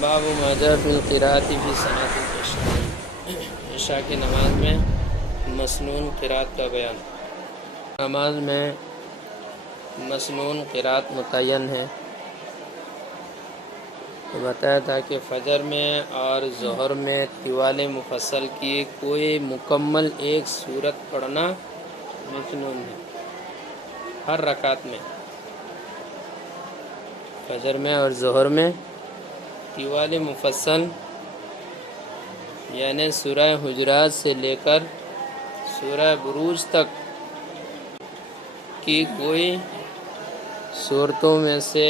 باب ما جاء فی القراءۃ فی صلاۃ العشاء، عشاء کی نماز میں مسنون قراءت کا بیان۔ نماز میں مسنون قراءت متعین ہے۔ تو بتایا تھا کہ فجر میں اور ظہر میں طوال مفصل کی کوئی مکمل ایک سورت پڑھنا مسنون ہے ہر رکعت میں، فجر میں اور ظہر میں طوال مفصل یعنی سورہ حجرات سے لے کر سورہ بروج تک کی کوئی صورتوں میں سے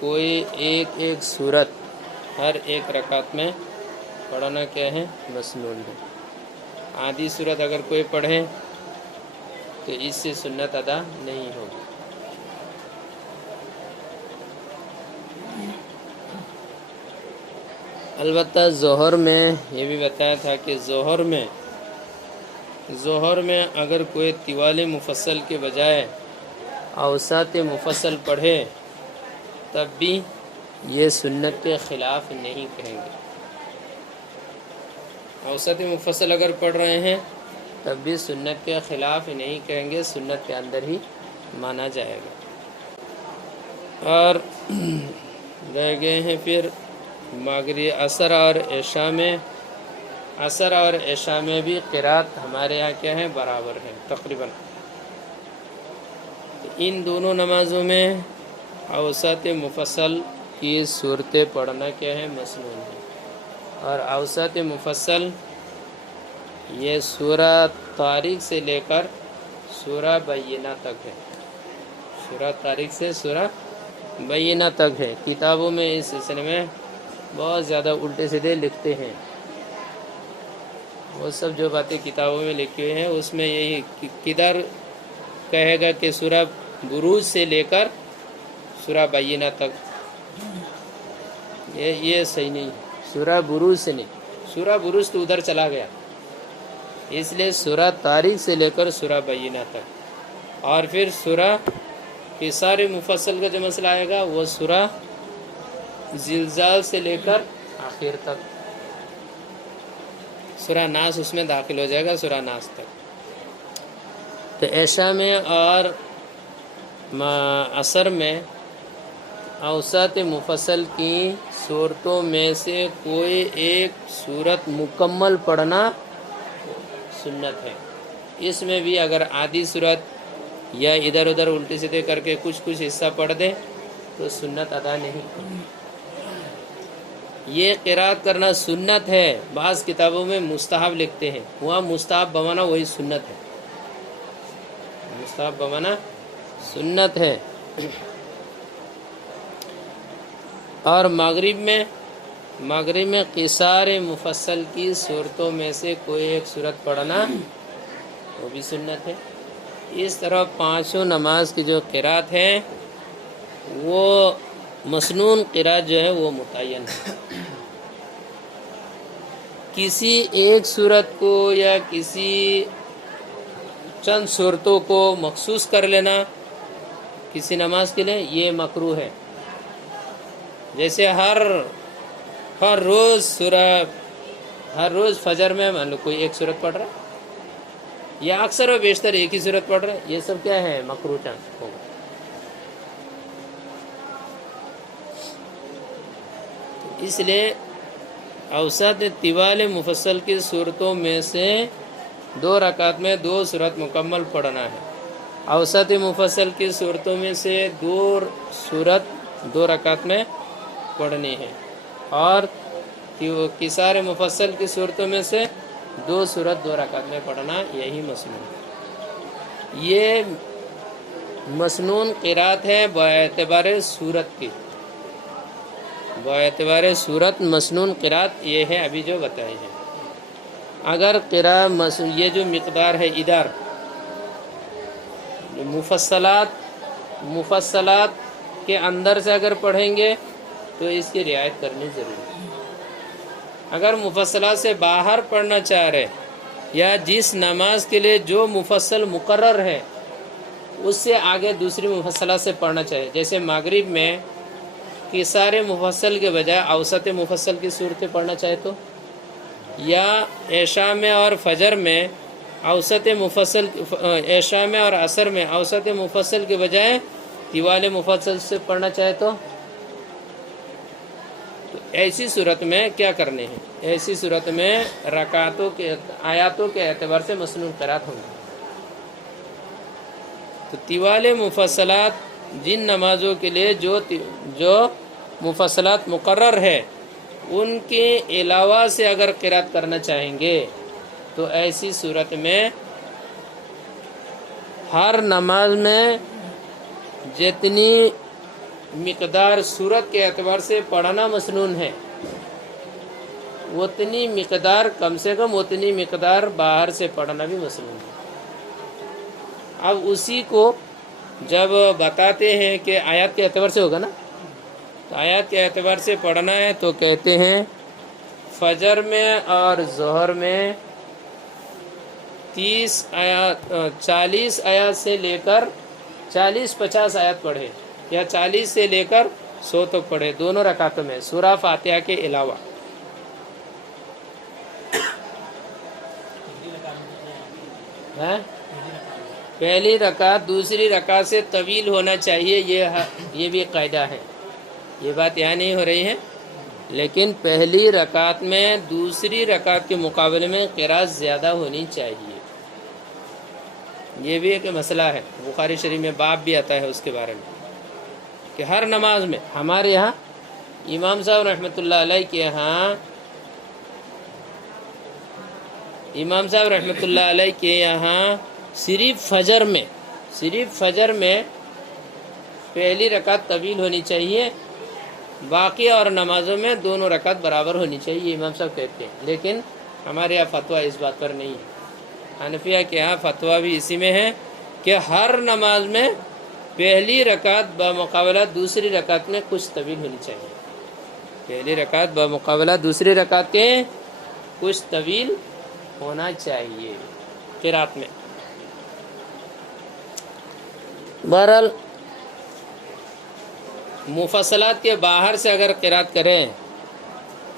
کوئی ایک صورت ہر ایک رکعت میں پڑھنا کیا ہے؟ مسنون ہے۔ آدھی صورت اگر کوئی پڑھے تو اس سے سنت ادا نہیں ہوگی۔ البتہ ظہر میں یہ بھی بتایا تھا کہ ظہر میں اگر کوئی طوال مفصل کے بجائے اوسط مفصل پڑھے تب بھی یہ سنت کے خلاف نہیں کہیں گے۔ اوسط مفصل اگر پڑھ رہے ہیں تب بھی سنت کے خلاف نہیں کہیں گے، سنت کے اندر ہی مانا جائے گا۔ اور رہ گئے ہیں پھر مغرب عصر اور عشاء میں بھی قرات ہمارے یہاں کیا ہے؟ برابر ہے تقریباً۔ ان دونوں نمازوں میں اوسط مفصل کی صورتیں پڑھنا کیا ہے؟ مسنون ہے۔ اور اوسط مفصل یہ سورہ طارق سے لے کر سورہ بینہ تک ہے، سورہ طارق سے سورہ بینہ تک ہے۔ کتابوں میں اس سلسلے میں بہت زیادہ الٹے سیدھے لکھتے ہیں۔ وہ سب جو باتیں کتابوں میں لکھی ہوئی ہیں اس میں یہی کدھر کہے گا کہ سورہ بروج سے لے کر سورہ بینہ تک، یہ صحیح نہیں، سورہ بروج سے نہیں، سورہ بروج تو ادھر چلا گیا، اس لیے سورہ طارق سے لے کر سورہ بینہ تک۔ اور پھر سورہ قصار مفصل کا جو مسئلہ آئے گا وہ سورہ زلزال سے لے کر آخر تک، سورہ ناس اس میں داخل ہو جائے گا، سورہ ناس تک۔ تو عشاء میں اور عصر میں اوسط مفصل کی صورتوں میں سے کوئی ایک صورت مکمل پڑھنا سنت ہے۔ اس میں بھی اگر آدھی صورت یا ادھر ادھر الٹے سیدھے کر کے کچھ حصہ پڑھ دے تو سنت ادا نہیں۔ یہ قرات کرنا سنت ہے، بعض کتابوں میں مستحب لکھتے ہیں، وہاں مستحب بمانا وہی سنت ہے، مستحب بمانا سنت ہے۔ اور مغرب میں قصار مفصل کی صورتوں میں سے کوئی ایک صورت پڑھنا وہ بھی سنت ہے۔ اس طرح پانچوں نماز کی جو قرات ہے وہ مسنون قرات جو ہے وہ متعین ہے۔ کسی ایک صورت کو یا کسی چند صورتوں کو مخصوص کر لینا کسی نماز کے لیے یہ مکروہ ہے۔ جیسے ہر روز فجر میں مان لو کوئی ایک صورت پڑھ رہا ہے یا اکثر و بیشتر ایک ہی صورت پڑھ رہا ہے، یہ سب کیا ہے؟ مکروہ ہوگا۔ اس لیے اوسط طوال مفصل کی صورتوں میں سے 2 رکعت میں 2 صورت مکمل پڑھنا ہے۔ اوسط مفصل کی صورتوں میں سے 2 صورت 2 رکعت میں پڑھنی ہے، اور قصار مفصل کی صورتوں میں سے 2 صورت 2 رکعت میں پڑھنا، یہی مسنون ہے۔ یہ مسنون قرات ہے باعتبار صورت کی، باعتبار صورت مسنون قرات یہ ہے ابھی جو بتائے ہیں۔ اگر یہ جو مقدار ہے ادھر مفصلات کے اندر سے اگر پڑھیں گے تو اس کی رعایت کرنی ضروری ہے۔ اگر مفصلات سے باہر پڑھنا چاہ رہے یا جس نماز کے لیے جو مفصل مقرر ہے اس سے آگے دوسری مفصلات سے پڑھنا چاہیے، جیسے مغرب میں قصار مفصل کے بجائے اوسط مفصل کی صورتیں پڑھنا چاہے تو، یا عشاء میں اور فجر میں اوسط مفصل، عشاء میں اور عصر میں اوسط مفصل کے بجائے طوال مفصل سے پڑھنا چاہے تو ایسی صورت میں کیا کرنے ہیں؟ ایسی صورت میں رکعتوں کے آیاتوں کے اعتبار سے مسنون قرات ہوں گے۔ تو طوال مفصلات جن نمازوں کے لیے جو مفصلات مقرر ہے ان کے علاوہ سے اگر قرات کرنا چاہیں گے تو ایسی صورت میں ہر نماز میں جتنی مقدار صورت کے اعتبار سے پڑھنا مسنون ہے اتنی مقدار کم سے کم اتنی مقدار باہر سے پڑھنا بھی مسنون ہے۔ اب اسی کو جب بتاتے ہیں کہ آیات کے اعتبار سے ہوگا نا، تو آیات کے اعتبار سے پڑھنا ہے تو کہتے ہیں فجر میں اور ظہر میں 30 آیات 40 آیات سے لے کر 40-50 آیات پڑھے، یا 40 سے لے کر 100 تک پڑھے دونوں رکعتوں میں سورہ فاتحہ کے علاوہ۔ پہلی رکعت دوسری رکعت سے طویل ہونا چاہیے، یہ بھی قاعدہ ہے، یہ بات یہاں نہیں ہو رہی ہے، لیکن پہلی رکعت میں دوسری رکعت کے مقابلے میں قرات زیادہ ہونی چاہیے۔ یہ بھی ایک مسئلہ ہے، بخاری شریف میں باب بھی آتا ہے اس کے بارے میں کہ ہر نماز میں ہمارے یہاں امام صاحب رحمۃ اللہ علیہ کے یہاں صرف فجر میں پہلی رکعت طویل ہونی چاہیے، باقی اور نمازوں میں دونوں رکعت برابر ہونی چاہیے، یہ امام صاحب کہتے ہیں، لیکن ہمارے یہاں فتویٰ اس بات پر نہیں ہے۔ حنفیہ کے یہاں فتویٰ بھی اسی میں ہے کہ ہر نماز میں پہلی رکعت بمقابلہ دوسری رکعت میں کچھ طویل ہونی چاہیے، پہلی رکعت بمقابلہ دوسری رکعت کے کچھ طویل ہونا چاہیے قرات میں۔ بہرحال مفصلات کے باہر سے اگر قرات کریں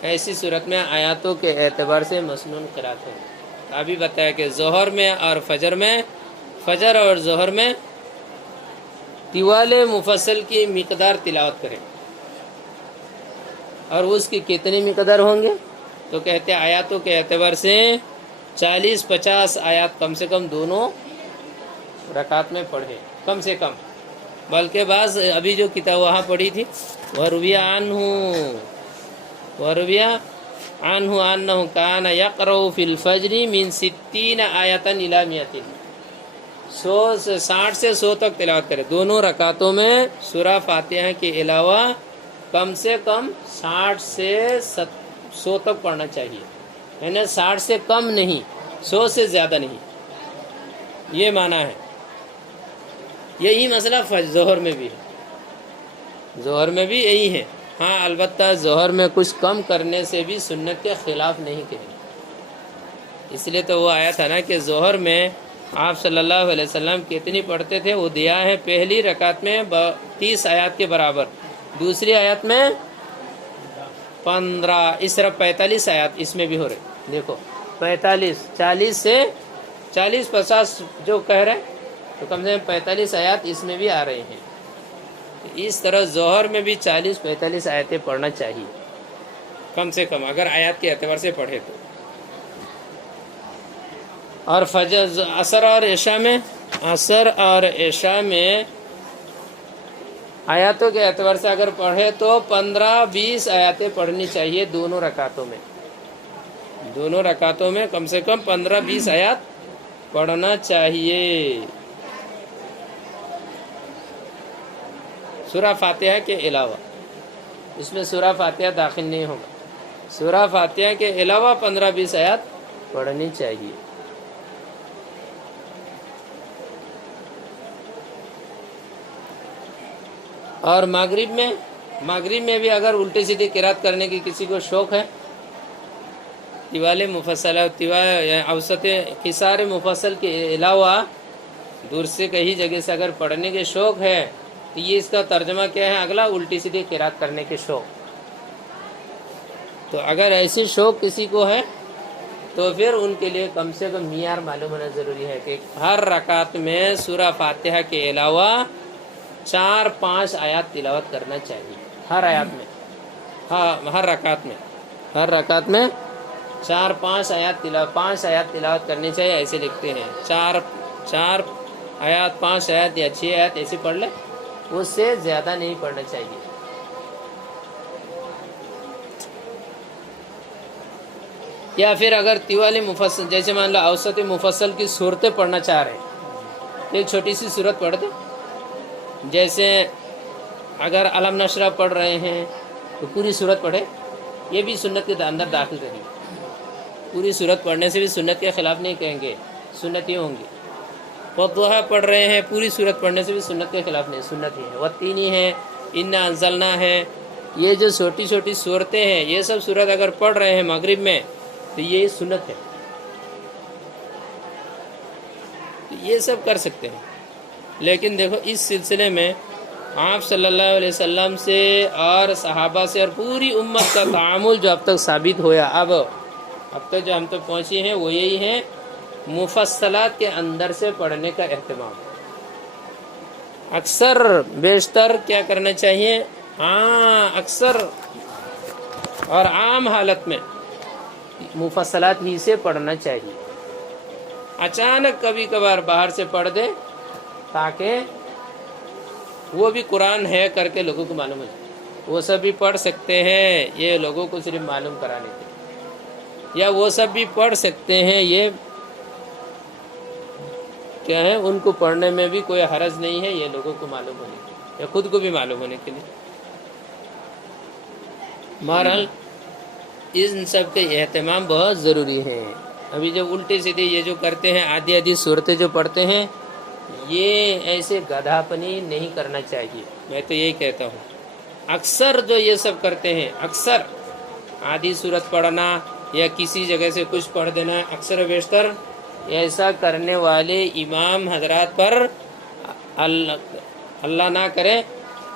ایسی صورت میں آیاتوں کے اعتبار سے مسنون قرات ہے۔ ابھی بتایا کہ ظہر میں اور فجر اور ظہر میں طوال مفصل کی مقدار تلاوت کریں، اور اس کی کتنی مقدار ہوں گے تو کہتے ہیں آیاتوں کے اعتبار سے 40-50 آیات کم سے کم دونوں رکعت میں پڑھے، کم سے کم، بلکہ بعض ابھی جو کتاب وہاں پڑھی تھی وَرُوِيَ عَنْهُ أَنَّهُ كَانَ يَقْرَأُ فِي الْفَجْرِ مِنْ 60 آیَةً إِلَى 100 سے 60 سے 100 تک تلاوت کرے، دونوں رکعتوں میں سورہ فاتحہ کے علاوہ کم سے کم 60 سے 100 تک پڑھنا چاہیے، یعنی 60 سے کم نہیں، 100 سے زیادہ نہیں، یہ معنی ہے۔ یہی مسئلہ ظہر میں بھی ہے، ظہر میں بھی یہی ہے، ہاں البتہ ظہر میں کچھ کم کرنے سے بھی سنت کے خلاف نہیں کہیں، اس لیے تو وہ آیا تھا نا کہ ظہر میں آپ صلی اللہ علیہ وسلم کتنی پڑھتے تھے، وہ دیا ہے پہلی رکعت میں 30 آیات کے برابر، دوسری آیت میں 15، اس طرح 45 آیات اس میں بھی ہو رہے، دیکھو 45، 40 سے 40-50 جو کہہ رہے ہیں تو کم سے کم 45 آیات اس میں بھی آ رہے ہیں، اس طرح ظہر میں بھی 40-45 آیتیں پڑھنا چاہیے کم سے کم، اگر آیات کے اعتبار سے پڑھے تو۔ اور عصر اور عشاء میں آیاتوں کے اعتبار سے اگر پڑھے تو 15-20 آیاتیں پڑھنی چاہیے دونوں رکعتوں میں کم سے کم 15-20 آیات پڑھنا چاہیے، سورہ فاتحہ کے علاوہ، اس میں سورہ فاتحہ داخل نہیں ہوگا، سورہ فاتحہ کے علاوہ 15-20 آیات پڑھنی چاہیے۔ اور مغرب میں بھی اگر الٹی سیدھی قرات کرنے کی کسی کو شوق ہے، طوال مفصل اوسط قصار مفصل کے علاوہ دور سے کہیں جگہ سے اگر پڑھنے کے شوق ہے تو یہ اس کا ترجمہ کیا ہے اگلا، الٹی سیدھی قرات کرنے کے شوق. تو اگر ایسی شوق کسی کو ہے تو پھر ان کے لیے کم سے کم معیار معلوم ہونا ضروری ہے کہ ہر رکعت میں سورہ فاتحہ کے علاوہ 4-5 آیات تلاوت کرنا چاہیے. ہر آیات میں، ہاں ہر رکعت میں 4-5 آیات 5 آیات تلاوت کرنی چاہیے. ایسے لکھتے ہیں 4 آیات 5 آیات یا 6 آیات ایسے پڑھ لیں، اس سے زیادہ نہیں پڑھنا چاہیے. یا پھر اگر طوال مفصل، جیسے مان لو اوسط مفصل کی صورتیں پڑھنا چاہ رہے ہیں، ایک چھوٹی سی صورت پڑھ دیں. جیسے اگر علم نشرہ پڑھ رہے ہیں تو پوری صورت پڑھے، یہ بھی سنت کے اندر داخل کریں. پوری صورت پڑھنے سے بھی سنت کے خلاف نہیں کہیں گے، سنت ہی ہوں گی. والضحیٰ پڑھ رہے ہیں، پوری صورت پڑھنے سے بھی سنت کے خلاف نہیں، سنت ہی ہے. والتین ہے، انا انزلنا ہے، یہ جو چھوٹی چھوٹی صورتیں ہیں، یہ سب صورت اگر پڑھ رہے ہیں مغرب میں تو یہ سنت ہے. تو یہ سب کر سکتے ہیں. لیکن دیکھو اس سلسلے میں آپ صلی اللہ علیہ وسلم سے اور صحابہ سے اور پوری امت کا تعامل جو اب تک ثابت ہویا، اب تک جو ہم تک پہنچے ہیں وہ یہی ہے، مفصلات کے اندر سے پڑھنے کا اہتمام. اکثر بیشتر کیا کرنا چاہیے، اکثر اور عام حالت میں مفصلات ہی سے پڑھنا چاہیے. اچانک کبھی کبھار باہر سے پڑھ دے تاکہ وہ بھی قرآن ہے کر کے لوگوں کو معلوم ہو جائے. وہ سب بھی پڑھ سکتے ہیں، یہ لوگوں کو صرف معلوم کرانے کے لیے، یا وہ سب بھی پڑھ سکتے ہیں، یہ کیا ہے ان کو پڑھنے میں بھی کوئی حرج نہیں ہے، یہ لوگوں کو معلوم ہونے کے لیے یا خود کو بھی معلوم ہونے کے لیے. بہرحال ان سب کے اہتمام بہت ضروری ہے. ابھی جو الٹے سیدھے یہ جو کرتے ہیں، آدھی صورتیں جو پڑھتے ہیں، یہ ایسے گدھا پنی نہیں کرنا چاہیے. میں تو یہی کہتا ہوں، اکثر جو یہ سب کرتے ہیں، اکثر آدھی صورت پڑھنا یا کسی جگہ سے کچھ پڑھ دینا، اکثر و بیشتر ایسا کرنے والے امام حضرات پر اللہ نہ کرے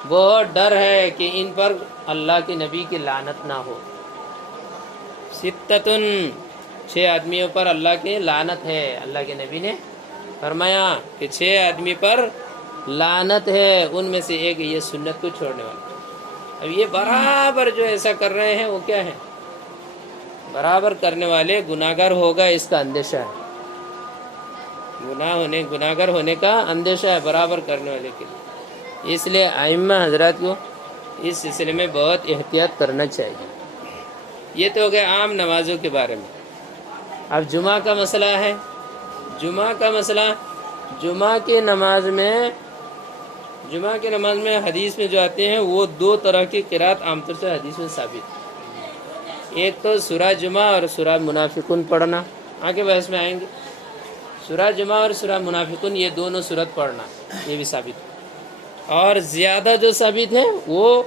بہت ڈر ہے کہ ان پر اللہ کے نبی کی لعنت نہ ہو. ستتن، 6 آدمیوں پر اللہ کی لعنت ہے. اللہ کے نبی نے فرمایا کہ 6 آدمی پر لعنت ہے، ان میں سے ایک یہ سنت کو چھوڑنے والا. اب یہ برابر جو ایسا کر رہے ہیں وہ کیا ہے، برابر کرنے والے گناہگار ہوگا، اس کا اندیشہ ہے. گناہگار ہونے کا اندیشہ ہے برابر کرنے والے کے لیے. اس لیے ائمہ حضرات کو اس سلسلے میں بہت احتیاط کرنا چاہیے. یہ تو ہو گیا عام نمازوں کے بارے میں. اب جمعہ کا مسئلہ ہے. جمعہ کی نماز میں حدیث میں جو آتے ہیں وہ 2 طرح کی قرات عام طور سے حدیث میں ثابت. ایک تو سورہ جمعہ اور سورہ منافقون پڑھنا، آگے بحث میں آئیں گے. سورہ جمعہ اور سورہ منافقون یہ دونوں سورت پڑھنا، یہ بھی ثابت. اور زیادہ جو ثابت ہے وہ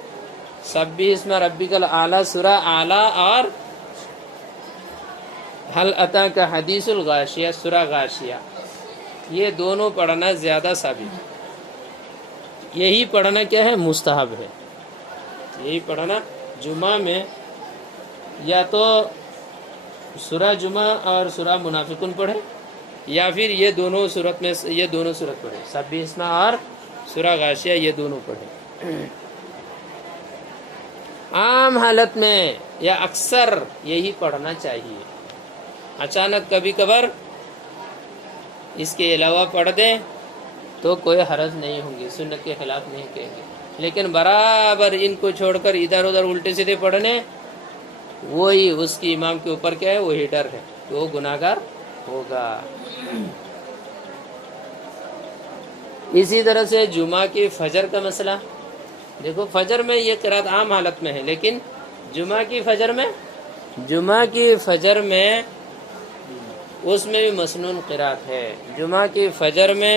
سبح اسم ربک الاعلی، سورہ اعلیٰ، اور هل اتاک حدیث الغاشیہ، سورہ غاشیہ، یہ دونوں پڑھنا زیادہ ثابت. یہی پڑھنا کیا ہے، مستحب ہے. یہی پڑھنا جمعہ میں یا تو سورہ جمعہ اور سورہ منافقون پڑھے، یا پھر یہ دونوں صورت پڑھے، سبح اسم اور سورہ غاشیہ، یہ دونوں پڑھے. عام حالت میں یا اکثر یہی پڑھنا چاہیے. اچانک کبھی کبھار اس کے علاوہ پڑھ دیں تو کوئی حرج نہیں ہوں گی، سنت کے خلاف نہیں کہیں گے. لیکن برابر ان کو چھوڑ کر ادھر ادھر الٹے سیدھے پڑھنے، وہی اس کی امام کے اوپر کیا ہے، وہی ڈر ہے کہ وہ گناہگار ہوگا. اسی طرح سے جمعہ کی فجر کا مسئلہ، دیکھو فجر میں یہ قرات عام حالت میں ہے، لیکن جمعہ کی فجر میں اس میں بھی مسنون قرات ہے. جمعہ کی فجر میں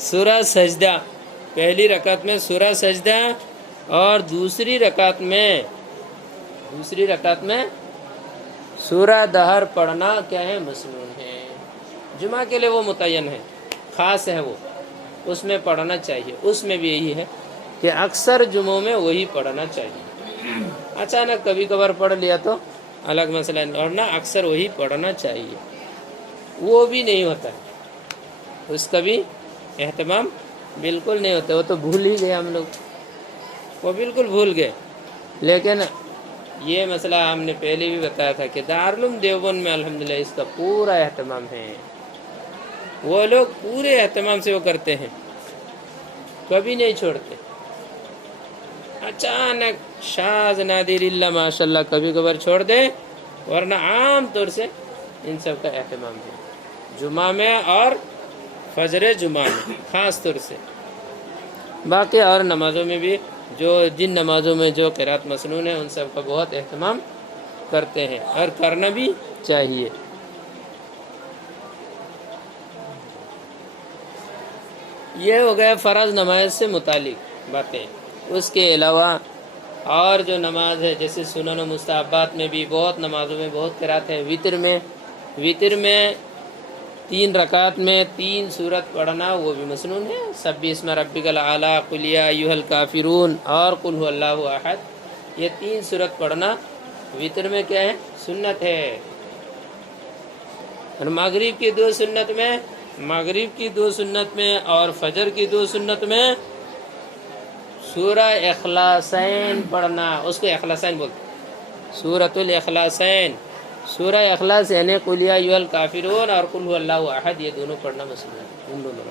سورہ سجدہ، پہلی رکعت میں سورہ سجدہ، اور دوسری رکعت میں سورہ دہر پڑھنا کیا ہے، مسنون ہے. جمعہ کے لیے وہ متعین ہے، خاص ہے وہ. اس میں پڑھنا چاہیے. اس میں بھی یہی ہے کہ اکثر جمعوں میں وہی پڑھنا چاہیے. اچانک کبھی کبھار پڑھ لیا تو الگ مسئلہ ہے، ورنہ اکثر وہی پڑھنا چاہیے. وہ بھی نہیں ہوتا ہے، اس کا بھی اہتمام بالکل نہیں ہوتا. وہ تو بھول ہی گئے ہم لوگ، وہ بالکل بھول گئے. لیکن یہ مسئلہ ہم نے پہلے بھی بتایا تھا کہ دارالعلوم دیوبند میں الحمدللہ اس کا پورا اہتمام ہے. وہ لوگ پورے اہتمام سے وہ کرتے ہیں، کبھی نہیں چھوڑتے. اچانک شاذ نادر اللہ ماشاء اللہ کبھی کبھار چھوڑ دے، ورنہ عام طور سے ان سب کا اہتمام ہے جمعہ میں اور فجر جمعہ میں خاص طور سے. باقی اور نمازوں میں بھی جن نمازوں میں جو قرات مسنون ہے ان سب کا بہت اہتمام کرتے ہیں اور کرنا بھی چاہیے. یہ ہو گئے فرض نماز سے متعلق باتیں. اس کے علاوہ اور جو نماز ہے جیسے سنن و مستحبات میں بھی بہت نمازوں میں بہت قرات ہے. وطر میں 3 رکعت میں 3 سورت پڑھنا وہ بھی مسنون ہے. سبح اسم ربک الاعلی، قل یا ایھا الکافرون اور قل ھو اللہ احد. یہ 3 سورت پڑھنا وطر میں کیا ہے؟ سنت ہے. اور مغرب کی 2 سنت میں اور فجر کی 2 سنت میں سورہ اخلاصین پڑھنا. اس کو اخلاصین بولتے ہیں، سورۃ الاخلاصین. سورہ اخلاص یعنی قل یا ایھا الکافرون اور قل ھو اللہ احد، یہ دونوں پڑھنا مسئلہ ہے. ان دونوں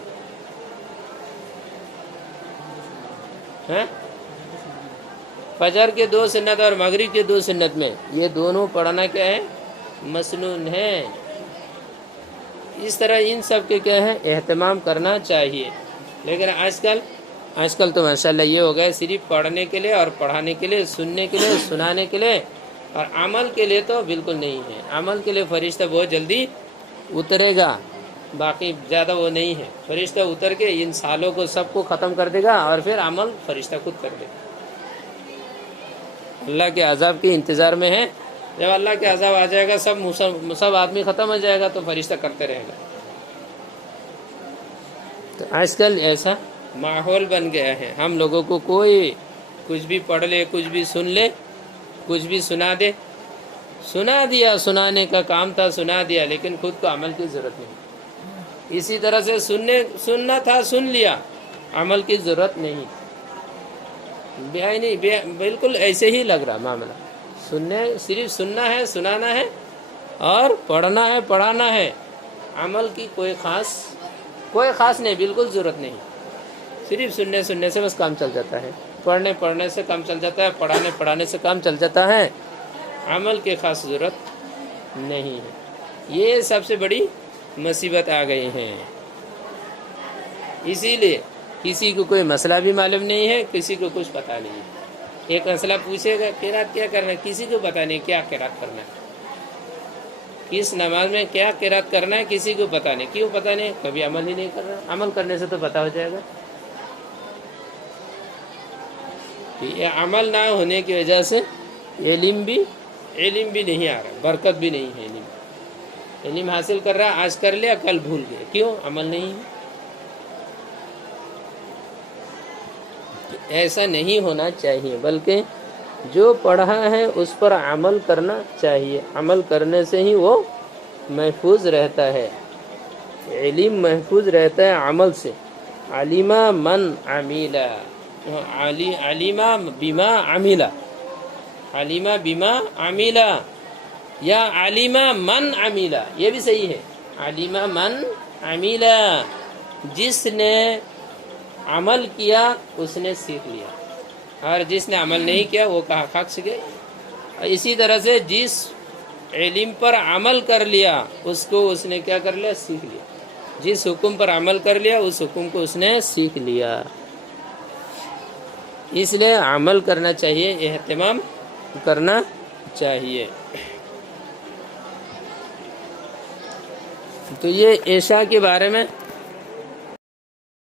ہیں فجر کے 2 سنت اور مغرب کے 2 سنت میں یہ دونوں پڑھنا کیا ہے؟ مسنون ہے. اس طرح ان سب کے کیا ہے؟ اہتمام کرنا چاہیے. لیکن آج کل تو ماشاءاللہ یہ ہو گئے صرف پڑھنے کے لیے اور پڑھانے کے لیے، سننے کے لیے، سنانے کے لیے، اور عمل کے لیے تو بالکل نہیں ہے. عمل کے لیے فرشتہ بہت جلدی اترے گا، باقی زیادہ وہ نہیں ہے. فرشتہ اتر کے ان سالوں کو سب کو ختم کر دے گا اور پھر عمل فرشتہ خود کر دے گا. اللہ کے عذاب کے انتظار میں ہے. جب اللہ کے عذاب آ جائے گا، سب آدمی ختم ہو جائے گا تو فرشتہ کرتے رہے گا. تو آج کل ایسا ماحول بن گیا ہے، ہم لوگوں کو کوئی کچھ بھی پڑھ لے، کچھ بھی سن لے، کچھ بھی سنا دے. سنا دیا، سنانے کا کام تھا، سنا دیا، لیکن خود کو عمل کی ضرورت نہیں. اسی طرح سے سننا تھا، سن لیا، عمل کی ضرورت نہیں. بالکل ایسے ہی لگ رہا معاملہ. صرف سننا ہے، سنانا ہے اور پڑھنا ہے، پڑھانا ہے. عمل کی کوئی خاص نہیں، بالکل ضرورت نہیں. صرف سننے سے بس کام چل جاتا ہے، پڑھنے سے کام چل جاتا ہے، پڑھانے سے کام چل جاتا ہے. عمل کی خاص ضرورت نہیں ہے. یہ سب سے بڑی مصیبت آ گئی ہے. اسی لیے کسی کو کوئی مسئلہ بھی معلوم نہیں ہے، کسی کو کچھ پتہ نہیں ہے. ایک مسئلہ پوچھے گا قرات کیا کرنا ہے، کسی کو پتہ نہیں کیا قرات کرنا ہے، کس نماز میں کیا قرات کرنا ہے کسی کو پتہ نہیں. کیوں پتہ نہیں؟ کبھی عمل ہی نہیں کر رہا. عمل کرنے سے تو پتہ ہو جائے گا. یہ عمل نہ ہونے کی وجہ سے علم بھی نہیں آ رہا، برکت بھی نہیں ہے. علم حاصل کر رہا، آج کر لیا، کل بھول گیا. کیوں؟ عمل نہیں ہے. ایسا نہیں ہونا چاہیے، بلکہ جو پڑھا ہے اس پر عمل کرنا چاہیے. عمل کرنے سے ہی وہ محفوظ رہتا ہے. علم محفوظ رہتا ہے عمل سے. علما من عملا، علما بما عملا، علما بما عملا یا علما من عملا، یہ بھی صحیح ہے. علما من عملا، جس نے عمل کیا اس نے سیکھ لیا، اور جس نے عمل نہیں کیا وہ کہاں خاک سے گئے. اسی طرح سے جس علم پر عمل کر لیا اس نے کیا کر لیا؟ سیکھ لیا. جس حکم پر عمل کر لیا اس حکم کو اس نے سیکھ لیا. اس لیے عمل کرنا چاہیے، اہتمام کرنا چاہیے. تو یہ عشاء کے بارے میں